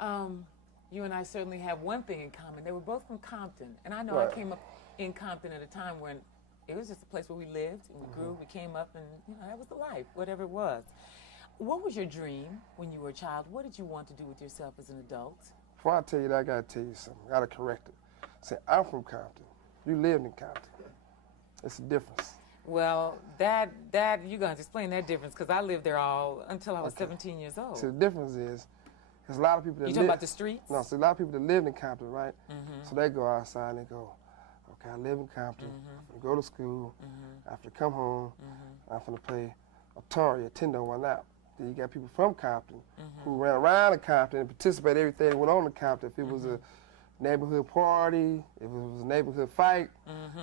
You and I certainly have one thing in common. They were both from Compton. And I know Right. I came up in Compton at a time when it was just a place where we lived and we grew, we came up, and that was the life, whatever it was. What was your dream when you were a child? What did you want to do with yourself as an adult? Before I tell you that, I gotta tell you something. I gotta correct it. Say, I'm from Compton. You lived in Compton. It's a difference. Well, that you're going to explain that difference, because I lived there until I was 17 years old. So the difference is, there's a lot of people that You talking about the streets? No, so a lot of people that lived in Compton, right? So they go outside and they go, okay, I live in Compton. I'm gonna go to school. I have to come home. I'm gonna play Atari or Nintendo one out. Then you got people from Compton who ran around in Compton and participated in everything that went on in Compton. If it was a neighborhood party, if it was a neighborhood fight,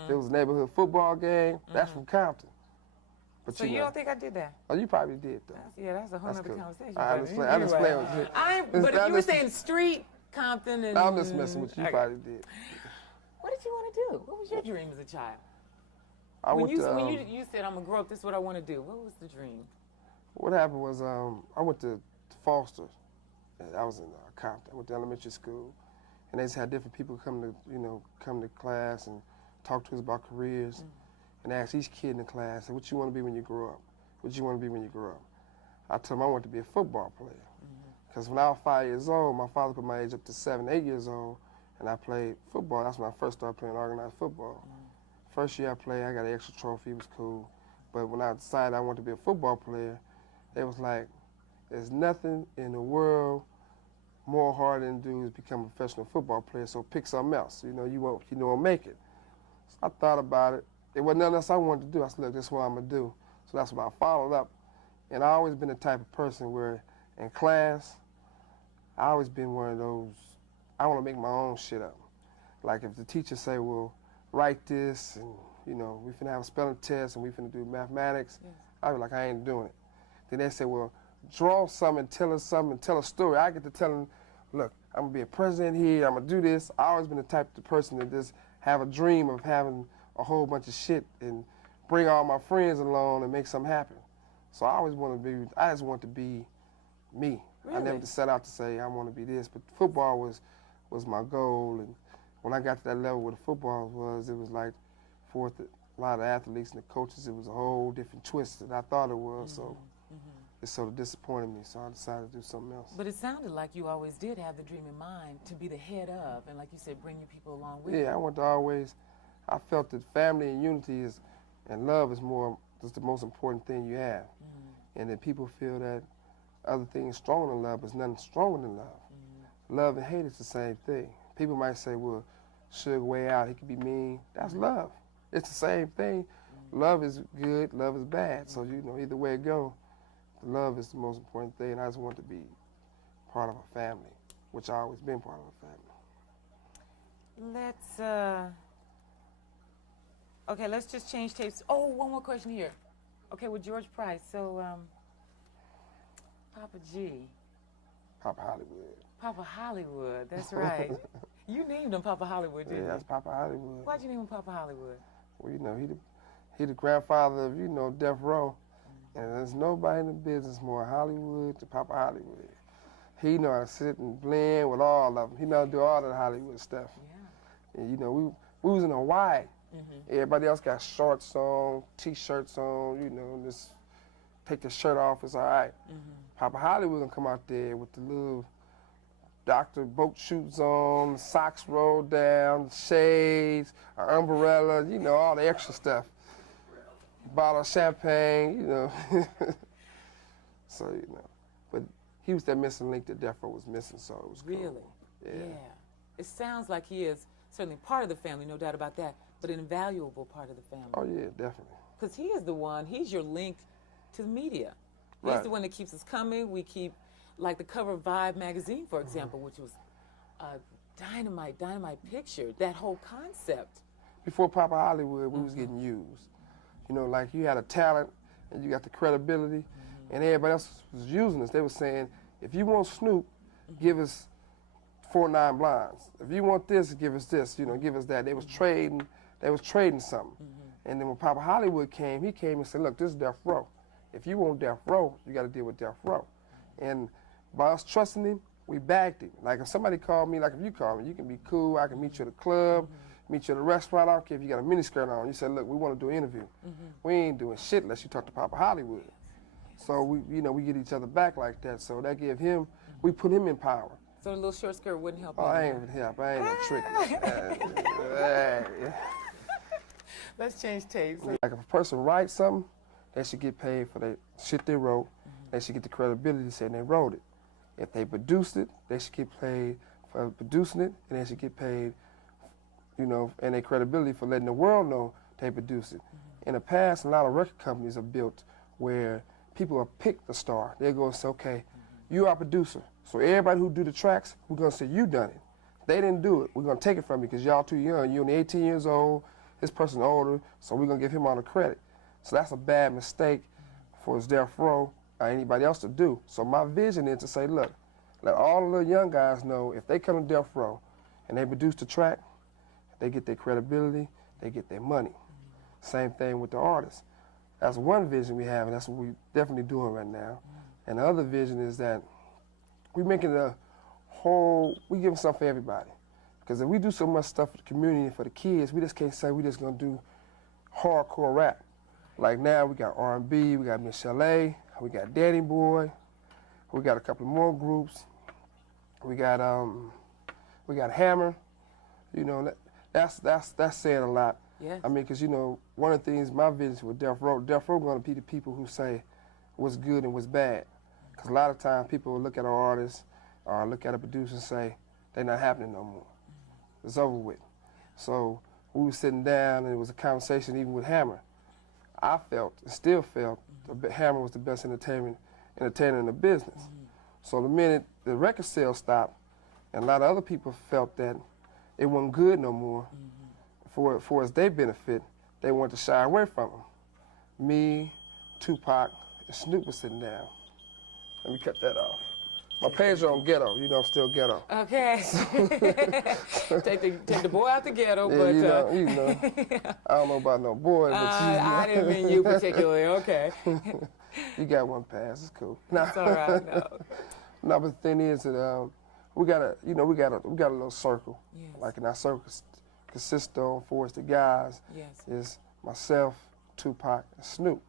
if it was a neighborhood football game, that's from Compton. But So you don't think I did that? Oh, you probably did, though. That's a whole That's other cool. conversation. I'm just playing with you. But if you were saying street, Compton, and... I'm just messing with you. You probably did. What did you want to do? What was your dream as a child? When you said, I'm going to grow up, this is what I want to do, what was the dream? What happened was I went to Foster. I was in Compton. I went to elementary school. And they just had different people come to class and talk to us about careers. And ask each kid in the class, what you want to be when you grow up? What you want to be when you grow up? I told them I wanted to be a football player. Because when I was 5 years old, my father put my age up to 7, 8 years old, and I played football. That's when I first started playing organized football. First year I played, I got an extra trophy, it was cool. But when I decided I wanted to be a football player, it was like, there's nothing in the world more hard than to do is become a professional football player, so pick something else. You won't make it. So I thought about it. It wasn't nothing else I wanted to do. I said, look, this is what I'm going to do. So that's what I followed up. And I always been the type of person where in class, I always been one of those, I want to make my own shit up. Like if the teacher say, well, write this, and we finna have a spelling test, and we finna do mathematics, I'd be like, I ain't doing it. Then they say, well, draw something, tell us something, and tell a story. I get to tell them, look, I'm going to be a president here, I'm going to do this. I always been the type of person that just have a dream of having a whole bunch of shit and bring all my friends along and make something happen. So I just want to be me. Really? I never set out to say I want to be this, but football was my goal. And when I got to that level where the football was, it was like for a lot of athletes and the coaches, it was a whole different twist than I thought it was. So it sort of disappointed me, so I decided to do something else. But it sounded like you always did have the dream in mind to be the head of, and like you said, bring your people along with you. Yeah, I felt that family and unity and love is the most important thing you have. And that people feel that other things stronger than love, but there's nothing stronger than love. Love and hate is the same thing. People might say, well, Suge way out, he could be mean. That's love. It's the same thing. Love is good, love is bad. So, either way it goes, love is the most important thing. And I just want to be part of a family, which I've always been part of a family. Let's just change tapes. Oh, one more question here. Okay, with George Price, so Papa G. Papa Hollywood. Papa Hollywood, that's right. You named him Papa Hollywood, didn't you? Yeah, that's Papa Hollywood. Why'd you name him Papa Hollywood? Well, he the grandfather of, Death Row. And there's nobody in the business more Hollywood than Papa Hollywood. He know how to sit and blend with all of them. He know how to do all the Hollywood stuff. Yeah. And, we was in Hawaii. Everybody else got shorts on, T-shirts on, just take the shirt off, it's all right. Papa Hollywood gonna come out there with the little Dr. boat shoes on, socks rolled down, shades, an umbrella, all the extra stuff. Bottle of champagne, So, but he was that missing link that Death Row was missing, so it was cool. Really? Yeah. It sounds like he is certainly part of the family, no doubt about that, but an invaluable part of the family. Oh, yeah, definitely. Because he's your link to the media. He's the one that keeps us coming. We keep, like the cover of Vibe magazine, for example, which was a dynamite picture, that whole concept. Before Papa Hollywood, we was getting used. Like you had a talent and you got the credibility, and everybody else was using us. They were saying, if you want Snoop, give us 4 9 Blinds. If you want this, give us this, give us that. They was trading something. And then when Papa Hollywood came, he came and said, look, this is Death Row. If you want Death Row, you got to deal with Death Row. And by us trusting him, we backed him. Like if somebody called me, like if you call me, you can be cool. I can meet you at a club, meet you at a restaurant. I don't care if you got a miniskirt on. You say, look, we want to do an interview. We ain't doing shit unless you talk to Papa Hollywood. So we, you know, we get each other back like that. So that gave him, we put him in power. So the little short skirt wouldn't help. Oh, I ain't even help. I ain't no trick. Let's change tapes. Like if a person writes something, they should get paid for the shit they wrote. They should get the credibility saying they wrote it. If they produced it, they should get paid for producing it, and they should get paid, you know, and their credibility for letting the world know they produced it. In the past, a lot of record companies are built where people will pick the star. They'll go and say, okay, you are a producer. So everybody who do the tracks, we're going to say you done it. They didn't do it. We're going to take it from you because y'all too young. You're only 18 years old. This person's older, so we're going to give him all the credit. So that's a bad mistake for Death Row or anybody else to do. So my vision is to say, look, let all the little young guys know if they come to Death Row and they produce the track, they get their credibility, they get their money. Same thing with the artists. That's one vision we have, and that's what we're definitely doing right now. And the other vision is that we're making a whole, we giving something for everybody. Because if we do so much stuff for the community and for the kids, we just can't say we just gonna do hardcore rap. Like now we got R&B, we got Michelle A, we got Daddy Boy, we got a couple more groups. We got Hammer. You know, that's saying a lot. Yes. I mean, because you know, one of the things my vision with Death Row gonna be the people who say what's good and what's bad. Because a lot of times people will look at an artist or look at a producer and say they're not happening no more. It's over with. So we were sitting down and it was a conversation even with Hammer. I felt and still felt that Hammer was the best entertainer in the business. So the minute the record sales stopped, and a lot of other people felt that it wasn't good no more, for its their benefit, they wanted to shy away from him. Me, Tupac, and Snoop was sitting down. Let me cut that off. My page on ghetto, you know I'm still ghetto. Okay. take the boy out the ghetto, Yeah, but you know. I don't know about no boy, but I didn't mean you particularly. Okay. You got one pass, it's cool. That's all right. No. No, but the thing is that we got a little circle. Yes. Like in our circle consists of the guys. Yes. Is myself, Tupac, and Snoop.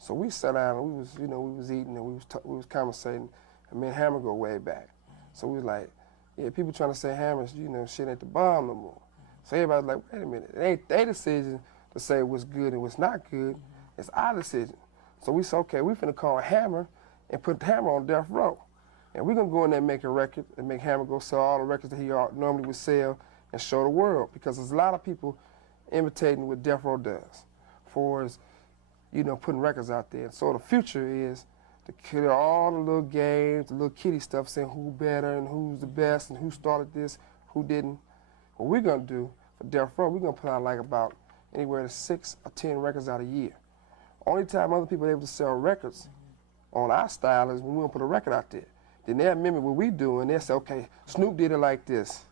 So we sat down and we was eating and we was conversating. And me and Hammer go way back. So we was like, yeah, people trying to say Hammer, you know, shit ain't the bomb no more. So everybody's like, wait a minute, it ain't their decision to say what's good and what's not good. It's our decision. So we said, okay, we finna call Hammer and put Hammer on Death Row. And we're gonna go in there and make a record and make Hammer go sell all the records that he normally would sell and show the world. Because there's a lot of people imitating what Death Row does for, you know, putting records out there. So the future is to kill all the little games, the little kiddie stuff, saying who better and who's the best and who started this, who didn't. What we're gonna do for Death Row, we're gonna put out like about anywhere to 6 or 10 records out a year. Only time other people are able to sell records on our style is when we gonna put a record out there. Then they'll mimic what we do and they'll say, okay, Snoop did it like this,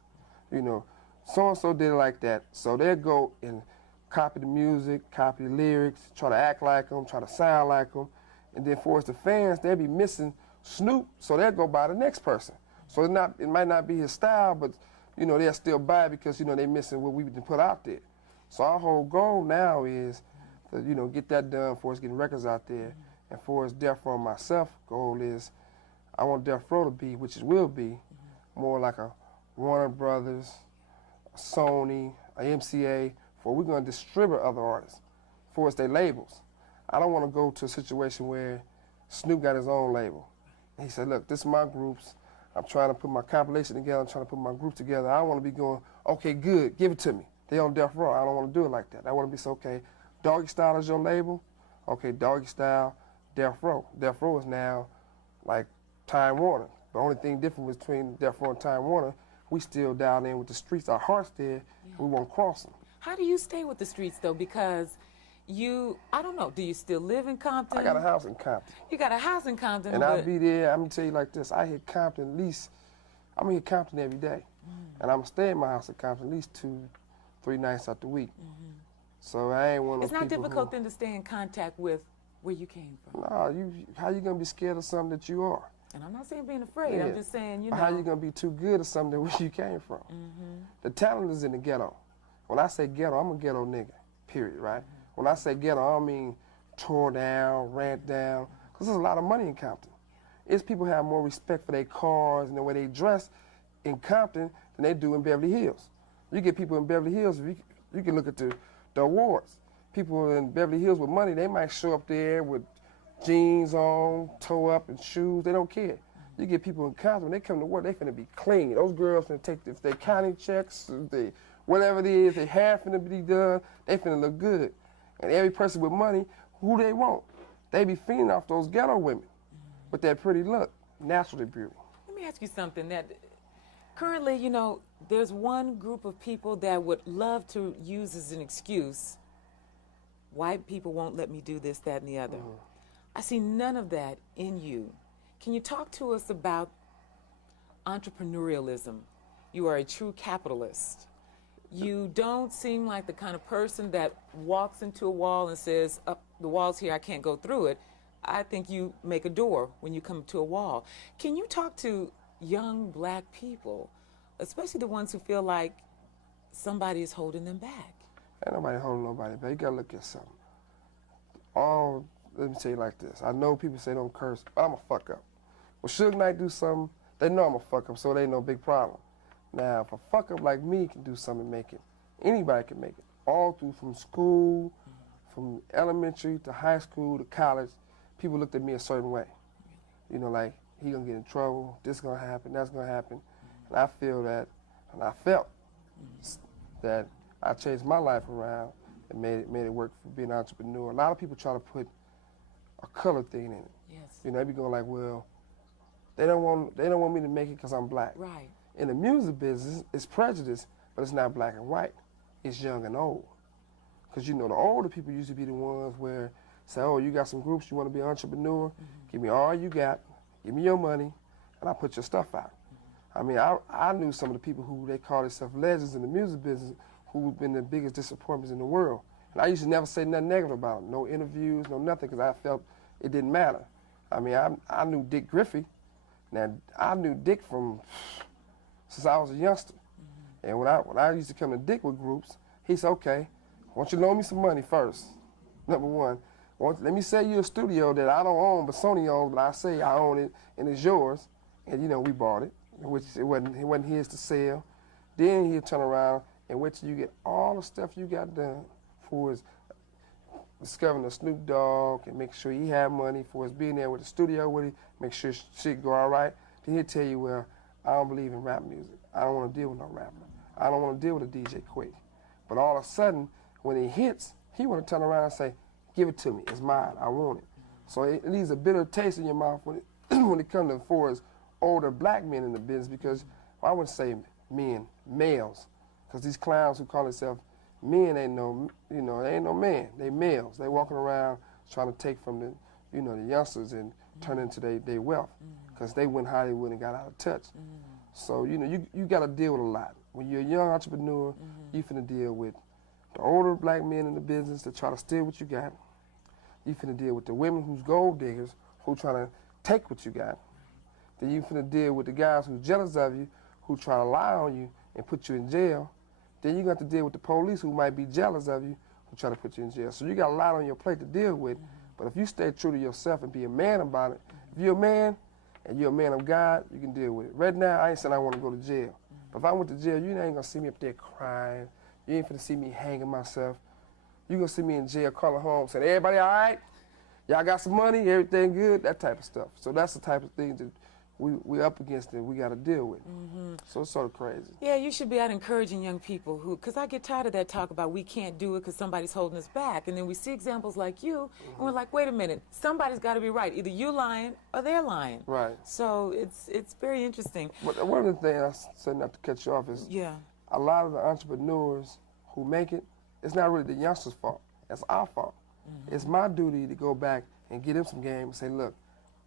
you know, so-and-so did it like that. So they'll go and copy the music, copy the lyrics, try to act like them, try to sound like them. And then for us, the fans, they'll be missing Snoop, so they'll go by the next person. So it might not be his style, but you know, they'll still buy it because, you know, they're missing what we've been put out there. So our whole goal now is to, you know, get that done for us getting records out there. And for us, Death Row, myself, goal is I want Death Row to be, which it will be, more like a Warner Brothers, a Sony, a MCA, for we're going to distribute other artists for us, their labels. I don't want to go to a situation where Snoop got his own label. And he said, look, this is my groups. I'm trying to put my compilation together. I'm trying to put my group together. I want to be going, okay, good, give it to me. They on Death Row. I don't want to do it like that. I want to be so, okay, Doggy Style is your label. Okay, Doggy Style, Death Row. Death Row is now like Time Warner. The only thing different between Death Row and Time Warner, we still down in with the streets. Our heart's there. Yeah. We won't cross them. How do you stay with the streets, though? Because I don't know, do you still live in Compton? I got a house in Compton. You got a house in Compton. And I'll be there, I'm going to tell you like this, I hit Compton at least, I'm going to hit Compton every day. And I'm going to stay in my house in Compton at least 2-3 nights out the week. So I ain't one of those people. It's not difficult then to stay in contact with where you came from. No, how you going to be scared of something that you are? And I'm not saying being afraid. Yeah. I'm just saying, you know. How you gonna be too good at something where you came from? The talent is in the ghetto. When I say ghetto, I'm a ghetto nigga. Period. Right? When I say ghetto, I don't mean tore down, ran down, because there's a lot of money in Compton. It's people have more respect for their cars and the way they dress in Compton than they do in Beverly Hills. You get people in Beverly Hills, you can look at the awards. People in Beverly Hills with money, they might show up there with jeans on, toe up, and shoes. They don't care. You get people in Compton, when they come to work, they finna be clean. Those girls finna take, if they counting checks, if they, whatever it is, they half finna be done, they finna look good. And every person with money, who they want? They be feeding off those ghetto women with that pretty look, natural beauty. Let me ask you something. That currently, you know, there's one group of people that would love to use as an excuse, white people won't let me do this, that, and the other. I see none of that in you. Can you talk to us about entrepreneurialism? You are a true capitalist. You don't seem like the kind of person that walks into a wall and says, oh, the wall's here, I can't go through it. I think you make a door when you come to a wall. Can you talk to young black people, especially the ones who feel like somebody is holding them back? Ain't nobody holding nobody back. You gotta look at something. Let me tell you like this. I know people say don't curse, but I'm a fuck up. When Suge Knight do something, they know I'm a fuck up, so it ain't no big problem. Now, if a fuck up like me can do something and make it, anybody can make it. All through from school, from elementary to high school to college, people looked at me a certain way. You know, like, he gonna get in trouble, this gonna happen, that's gonna happen. And I feel that, and I felt that I changed my life around and made it work for being an entrepreneur. A lot of people try to put a color thing in it. Yes. You know, they be going like, well, they don't want me to make it because I'm black. Right. In the music business, it's prejudice, but it's not black and white. It's young and old. Because, you know, the older people used to be the ones where say, oh, you got some groups, you want to be an entrepreneur? Give me all you got, give me your money, and I'll put your stuff out. I mean, I knew some of the people who they call themselves legends in the music business who've been the biggest disappointments in the world. And I used to never say nothing negative about them, no interviews, no nothing, because I felt it didn't matter. I mean, I knew Dick Griffey. Now, I knew Dick since I was a youngster. And when I used to come to Dick with groups, he said, okay, I want you to loan me some money first, number one. Let me sell you a studio that I don't own, but Sony owns, but I say I own it, and it's yours. And, you know, we bought it, which it wasn't his to sell. Then he'd turn around and wait till you get all the stuff you got done for his discovering the Snoop Dogg and make sure he had money for his being there with the studio with him, make sure shit go all right. Then he'll tell you, well, I don't believe in rap music. I don't want to deal with no rapper. I don't want to deal with a DJ Quick. But all of a sudden, when it hits, he want to turn around and say, give it to me. It's mine. I want it. So it leaves a bitter taste in your mouth when it comes to for as older black men in the business, because I wouldn't say men, males, because these clowns who call themselves men ain't no, you know, they ain't no man. They males. They walking around trying to take from the, you know, the youngsters and turn into their wealth, because they went Hollywood and got out of touch. So, you know, you got to deal with a lot. When you're a young entrepreneur, you finna deal with the older black men in the business that try to steal what you got. You finna deal with the women who's gold diggers who trying to take what you got. Then you finna deal with the guys who's jealous of you, who try to lie on you and put you in jail. Then you got to deal with the police who might be jealous of you, who try to put you in jail. So you got a lot on your plate to deal with. But if you stay true to yourself and be a man about it, if you're a man and you're a man of God, you can deal with it. Right now, I ain't saying I want to go to jail. But if I went to jail, you ain't gonna see me up there crying. You ain't finna see me hanging myself. You gonna see me in jail calling home saying, everybody all right? Y'all got some money? Everything good? That type of stuff. So that's the type of things that we up against and we got to deal with. So it's sort of crazy. Yeah, you should be out encouraging young people who, because I get tired of that talk about we can't do it because somebody's holding us back. And then we see examples like you, and we're like, wait a minute, somebody's got to be right. Either you lying or they're lying. Right. So it's very interesting. But one of the things I said, not to cut you off, is a lot of the entrepreneurs who make it, it's not really the youngsters' fault. It's our fault. It's my duty to go back and get them some game and say, look,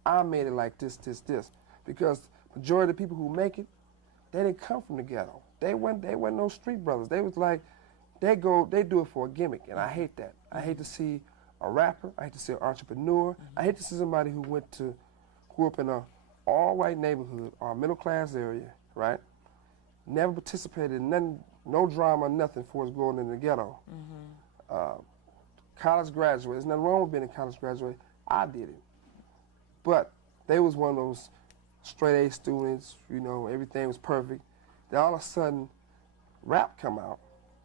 I made it like this. Because majority of the people who make it, they didn't come from the ghetto. They weren't no street brothers. They was like, they do it for a gimmick, and I hate that. I hate to see a rapper. I hate to see an entrepreneur. I hate to see somebody who grew up in a all-white neighborhood or a middle-class area, right? Never participated in nothing, no drama, nothing for us growing in the ghetto. College graduate, there's nothing wrong with being a college graduate. I did it. But they was one of those straight A students, you know, everything was perfect. Then all of a sudden, rap come out.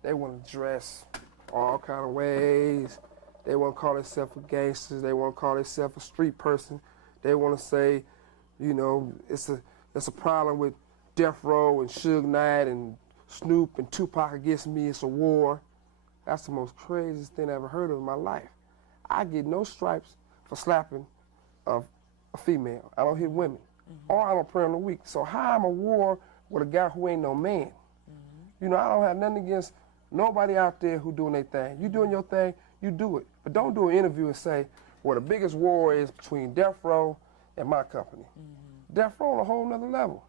They want to dress all kind of ways. They want to call themselves a gangster. They want to call themselves a street person. They want to say, you know, it's a problem with Death Row and Suge Knight and Snoop and Tupac against me. It's a war. That's the most craziest thing I ever heard of in my life. I get no stripes for slapping a female. I don't hit women. Or I'm a prayer in the week. So how I'm a war with a guy who ain't no man? You know, I don't have nothing against nobody out there who doing their thing. You doing your thing, you do it. But don't do an interview and say, well, the biggest war is between Death Row and my company. Death Row on a whole nother level.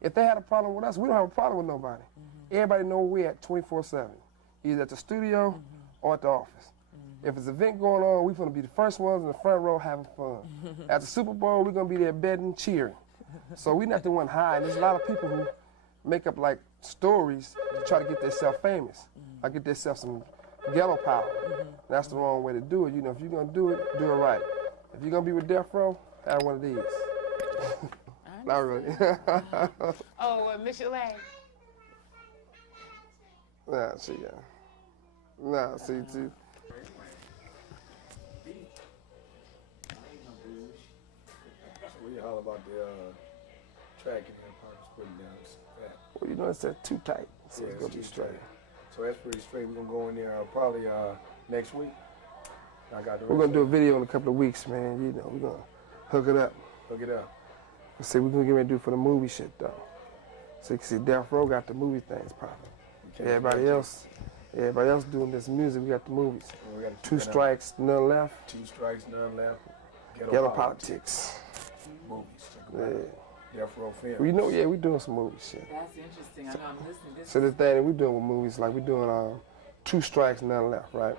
If they had a problem with us, we don't have a problem with nobody. Everybody know where we at 24/7, either at the studio or at the office. If there's an event going on, we're gonna be the first ones in the front row having fun. At the Super Bowl, we're gonna be there betting, cheering. So we're not the one hiding. There's a lot of people who make up like stories to try to get themselves famous, or get themselves some ghetto power. That's the wrong way to do it. You know, if you're gonna do it right. If you're gonna be with Death Row, have one of these. Not really. Michelle. Nah, see ya. Nah, see too. We all about the track and then Parker's putting down. Well, you know, it's too tight, so Yeah, it's gonna be too straight. tight. So that's pretty straight. We're gonna go in there probably next week. I got the We're gonna do a video in a couple of weeks, man. You know, we're gonna hook it up. Hook it up. Let's see, we're gonna get ready to do for the movie shit though. So you can see Death Row got the movie things popping. Everybody else doing this music, we got the movies. We got 2 strikes, none left. 2 strikes, none left. Ghetto politics. Movies. Yeah. Death Row Films. We know, yeah, we doing some movie shit. That's interesting. I know I'm listening. So the thing that we doing with movies, like we doing 2 strikes, none left, right?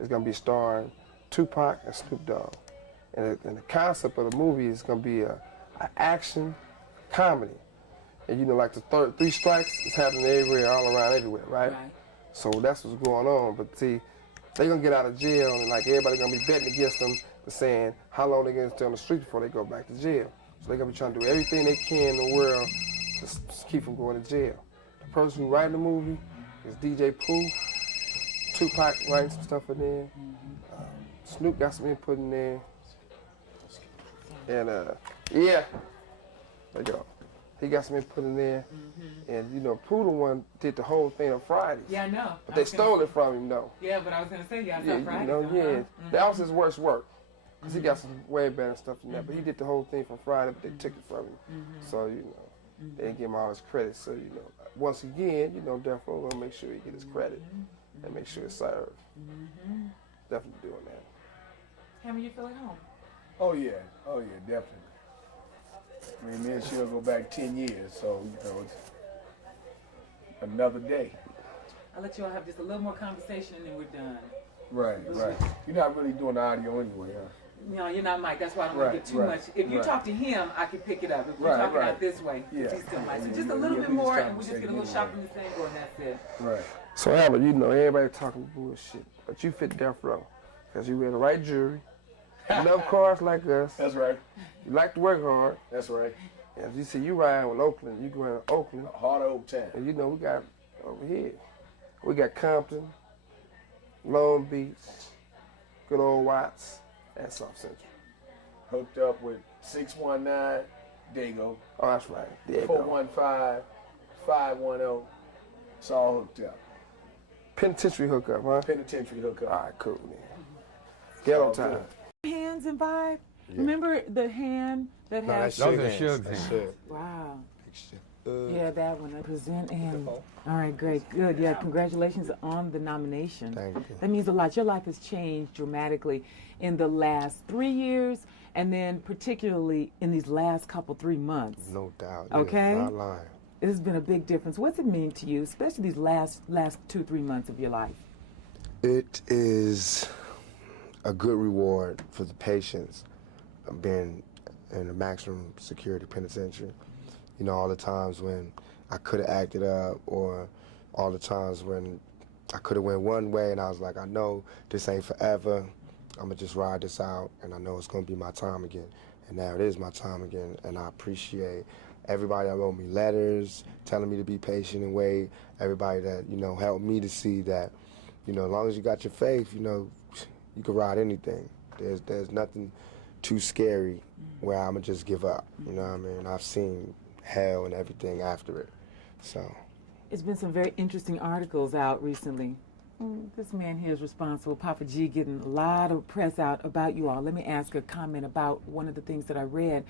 It's gonna be starring Tupac and Snoop Dogg. And the concept of the movie is gonna be an action comedy. And you know, like the 3 strikes is happening everywhere, all around, everywhere, right? So that's what's going on. But see, they gonna get out of jail, and like everybody gonna be betting against them, saying how long they gonna stay on the street before they go back to jail. So they gonna be trying to do everything they can in the world to keep from going to jail. The person who writing the movie is DJ Pooh. Tupac writing some stuff in there. Snoop got some input in there. And yeah, there you go. He got some input in there. And you know, Pooh the one did the whole thing on Fridays. Yeah, I know. But they stole it from him though. Yeah, but I was gonna say, yeah, Yeah, Friday. you know, yeah. That was his worst work. Because he got some way better stuff than that. But he did the whole thing from Friday, but they took it from him. So, you know, they didn't give him all his credit. So, you know, once again, you know, Death Row gonna make sure he get his credit and make sure it's served. Definitely doing that. How you feel at home? Oh yeah, definitely. I mean, me and she'll go back 10 years, so you know, it's another day. I'll let you all have just a little more conversation and then we're done. Right. You're not really doing the audio anyway, huh? No, you're not Mike. That's why I don't want to get too much. If you talk to him, I can pick it up. If you're talking out this way, he's still Mike. So just a little bit more, and we just get a little shopping this thing going, that's it. Right. So, Albert, you know, everybody talking bullshit, but you fit Death Row because you wear the right jewelry. You love cars like us. That's right. You like to work hard. That's right. And you see, you riding with Oakland. You going to Oakland. Heart of Oak Town. And you know, we got over here. We got Compton, Long Beach, good old Watts, and South Central. Hooked up with 619 Dago. Oh, that's right. There you 415 510. It's all hooked up. Penitentiary hookup, huh? Penitentiary hookup. All right, cool, man. Ghetto time. Hands and vibe. Yeah. Remember the hand that has. Those are Suge's hands. Wow. Yeah, that one. I present and. All right, great, good. Yeah, congratulations on the nomination. Thank you. That means a lot. Your life has changed dramatically in the last 3 years, and then particularly in these last 3 months. No doubt. Okay. Not lying. It has been a big difference. What's it mean to you, especially these last 2-3 months of your life? It is a good reward for the patients of being in a maximum security penitentiary. You know, all the times when I could have acted up, or all the times when I could have went one way and I was like, I know this ain't forever. I'm gonna just ride this out, and I know it's gonna be my time again. And now it is my time again, and I appreciate everybody that wrote me letters, telling me to be patient and wait, everybody that, you know, helped me to see that, you know, as long as you got your faith, you know, you can ride anything. There's nothing too scary where I'm gonna just give up, you know what I mean? I've seen hell and everything after it, so. It's been some very interesting articles out recently. This man here is responsible, Papa G, getting a lot of press out about you all. Let me ask a comment about one of the things that I read.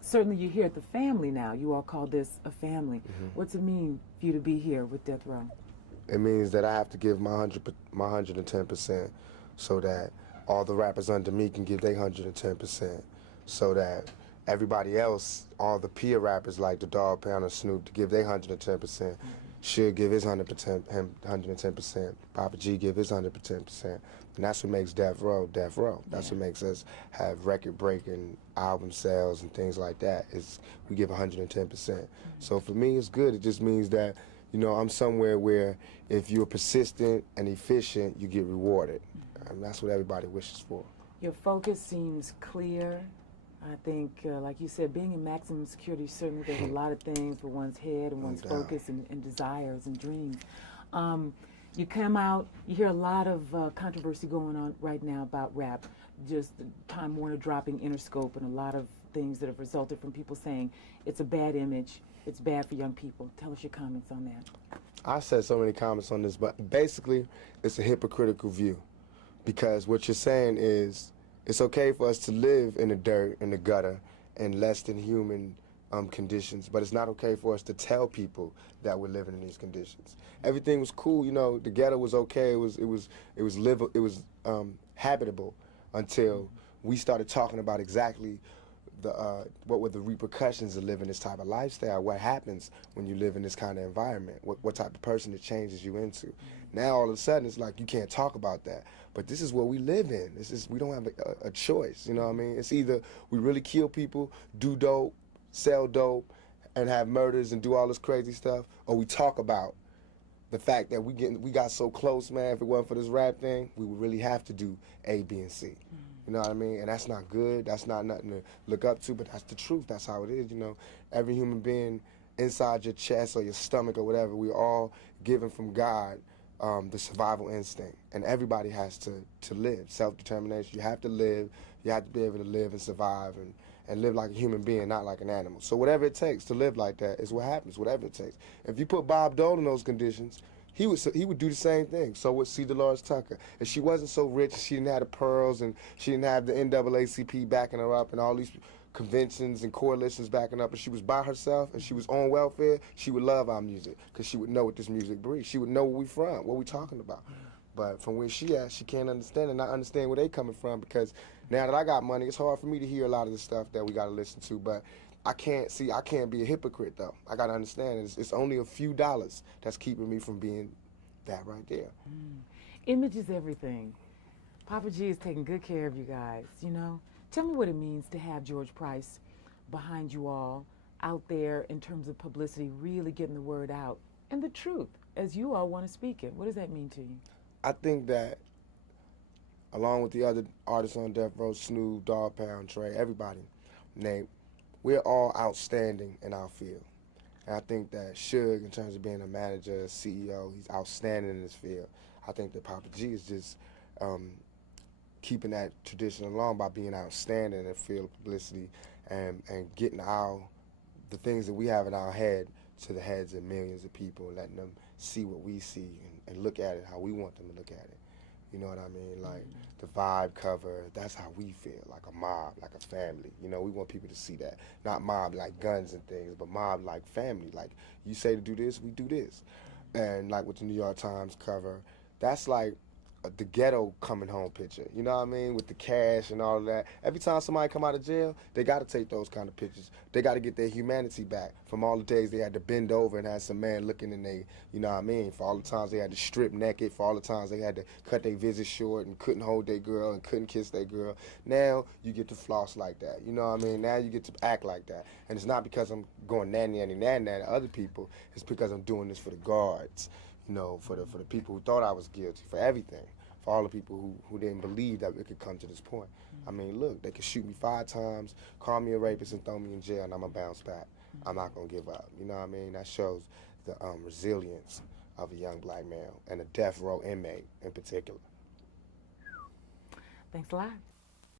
Certainly you're here at the family now. You all call this a family. What's it mean for you to be here with Death Row? It means that I have to give my 110% so that all the rappers under me can give their 110%, so that everybody else, all the peer rappers like the Dog Pound and Snoop, to give their 110%. Suge give his 110%. Papa G give his 110%. And that's what makes Death Row Death Row. That's what makes us have record-breaking album sales and things like that. Is we give 110%. So for me, it's good. It just means that, you know, I'm somewhere where if you're persistent and efficient, you get rewarded. And that's what everybody wishes for. Your focus seems clear. I think, like you said, being in maximum security, certainly there's a lot of things for one's head and one's focus and desires and dreams. You come out, you hear a lot of controversy going on right now about rap, just Time Warner dropping Interscope and a lot of things that have resulted from people saying it's a bad image, it's bad for young people. Tell us your comments on that. I said so many comments on this, but basically it's a hypocritical view, because what you're saying is it's okay for us to live in the dirt, in the gutter, in less than human conditions, but it's not okay for us to tell people that we're living in these conditions. Everything was cool, you know. The ghetto was okay. It was habitable until we started talking about exactly what were the repercussions of living this type of lifestyle. What happens when you live in this kind of environment? What type of person it changes you into? Now all of a sudden it's like you can't talk about that. But this is what we live in. We don't have a choice. You know what I mean? It's either we really kill people, do dope, sell dope, and have murders and do all this crazy stuff, or we talk about the fact that we got so close, man. If it wasn't for this rap thing, we would really have to do A, B, and C. You know what I mean? And that's not good. That's not nothing to look up to, but that's the truth. That's how it is, you know. Every human being inside your chest or your stomach or whatever, we're all given from God the survival instinct. And everybody has to live, self-determination. You have to live. You have to be able to live and survive and live like a human being, not like an animal. So whatever it takes to live like that is what happens, whatever it takes. If you put Bob Dole in those conditions, he would do the same thing. So would C. Dolores Tucker. If she wasn't so rich, she didn't have the pearls, and she didn't have the NAACP backing her up, and all these conventions and coalitions backing up, and she was by herself, and she was on welfare, she would love our music, because she would know what this music breeds. She would know where we from, what we talking about. But from where she at, she can't understand, and I understand where they coming from, because now that I got money, it's hard for me to hear a lot of the stuff that we got to listen to, but I can't be a hypocrite, though. I got to understand, it's only a few dollars that's keeping me from being that right there. Image is everything. Papa G is taking good care of you guys, you know? Tell me what it means to have George Price behind you all, out there in terms of publicity, really getting the word out, and the truth, as you all want to speak it. What does that mean to you? I think that, along with the other artists on Death Row, Snoop, Dog Pound, Trey, everybody, Nate, we're all outstanding in our field. And I think that Suge, in terms of being a manager, CEO, he's outstanding in this field. I think that Papa G is just keeping that tradition along by being outstanding in the field of publicity and getting the things that we have in our head to the heads of millions of people, and letting them see what we see and look at it how we want them to look at it. You know what I mean? Like the Vibe cover, that's how we feel, like a mob, like a family. You know, we want people to see that. Not mob like guns and things, but mob like family. Like, you say to do this, we do this. And like with the New York Times cover, that's like the ghetto coming home picture. You know what I mean? With the cash and all of that. Every time somebody come out of jail, they got to take those kind of pictures. They got to get their humanity back from all the days they had to bend over and have some man looking in they, you know what I mean? For all the times they had to strip naked, for all the times they had to cut their visit short and couldn't hold their girl and couldn't kiss their girl. Now you get to floss like that. You know what I mean? Now you get to act like that. And it's not because I'm going nanny to other people. It's because I'm doing this for the guards. You know, for the people who thought I was guilty, for everything, for all the people who didn't believe that it could come to this point. I mean, look, they could shoot me 5 times, call me a rapist, and throw me in jail, and I'm gonna bounce back. I'm not gonna give up. You know what I mean? That shows the resilience of a young black male and a death row inmate in particular. Thanks a lot.